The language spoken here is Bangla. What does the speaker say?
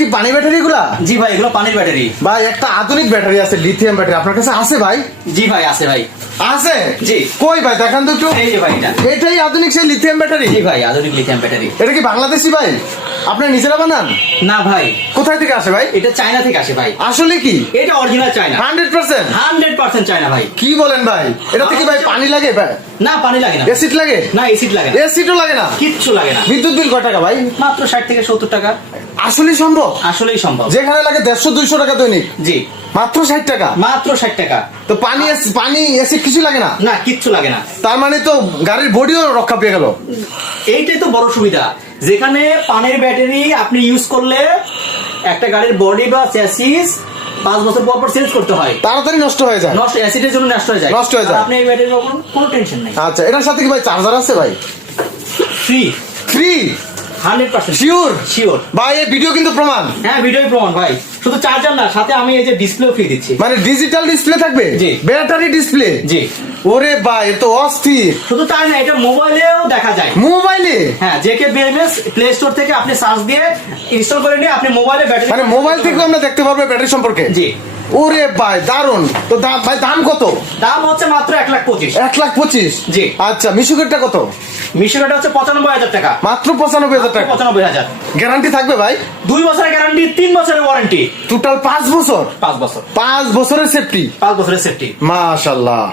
কি পানি ব্যাটারি গুলা? জি ভাই, এগুলো পানির ব্যাটারি ভাই একটা আধুনিক ব্যাটারি আছে, লিথিয়াম ব্যাটারি, আপনার কাছে আছে ভাই? জি ভাই, আছে ভাই। আছে? জি। কই ভাই দেখান তো একটু। এই যে ভাই, এটা এটাই আধুনিক সেই লিথিয়াম ব্যাটারি? জি ভাই, আধুনিক লিথিয়াম ব্যাটারি। এটা কি বাংলাদেশি ভাই? আপনি নিজেরা বানান? না ভাই, কোথায় থেকে আসে ভাই? এটা চায়না থেকে আসে ভাই। আসলে কি? এটা অরিজিনাল চায়না, 100%? 100% চায়না ভাই। কি বলেন ভাই? এটা থেকে ভাই পানি লাগে ভাই? না, পানি লাগে না। এসিড লাগে? না, এসিড লাগে না। এসিডও লাগে না? কিচ্ছু লাগে না। বিদ্যুৎ বিল কয় টাকা ভাই? মাত্র 60 থেকে 70 টাকা। আসলেই সম্ভব? আসলেই সম্ভব। যেখানে লাগে 150-200 টাকা দৈনিক, জি, মাত্র 60 টাকা? মাত্র 60 টাকা। তো পানি এসিড কিছু লাগে না? না, কিচ্ছু লাগে না। তার মানে তো গাড়ির বডিও রক্ষা পেয়ে গেল। এইটাই তো বড় সুবিধা, যেখানে পানির ব্যাটারি আপনি ইউজ করলে একটা গাড়ির বডি বা চ্যাসিস 5 বছর পর পর চেঞ্জ করতে হয়, তাড়াতাড়ি নষ্ট হয়ে যায়, নষ্ট অ্যাসিডের জন্য নষ্ট হয়ে যায়। নষ্ট হয়ে যায়। আর আপনি এই ব্যাটারির কোনো টেনশন নাই। আচ্ছা, এটার সাথে কি ভাই চার্জার আছে ভাই? Free, free? 100% শিওর? শিওর ভাই এই ভিডিও কিন্তু প্রমাণ। হ্যাঁ, ভিডিওই প্রমাণ ভাই। শুধু চার্জার না, সাথে আমি এই যে ডিসপ্লে ফ্রি দিচ্ছি। মানে ডিজিটাল ডিসপ্লে থাকবে? জি। Battery display? জি। ওরে ভাই এ তো অস্থির। শুধু তাই না, এটা মোবাইলেও দেখা যায়। মোবাইলে? হ্যাঁ, জেকে বিএমএস প্লে স্টোর থেকে আপনি সার্চ দিয়ে ইনস্টল করে নিয়ে আপনি মোবাইলে ব্যাটারি, মানে মোবাইল থেকে আমরা দেখতে পারবো ব্যাটারি সম্পর্কে? জি। ওরে ভাই দারুন। তো ভাই দাম কত? দাম হচ্ছে মাত্র 1,25,000। 1,25,000? জি। আচ্ছা, মিশুকেরটা কত? মিশোটা হচ্ছে 95,000 টাকা। মাত্র 95,000 টাকা? 95,000। গ্যারান্টি থাকবে ভাই? 2 বছরের গ্যারান্টি, 3 বছরের ওয়ারেন্টি, টোটাল 5 বছর? 5 বছর, 5 বছরের সেফটি? 5 বছরের সেফটি। মাশাআল্লাহ।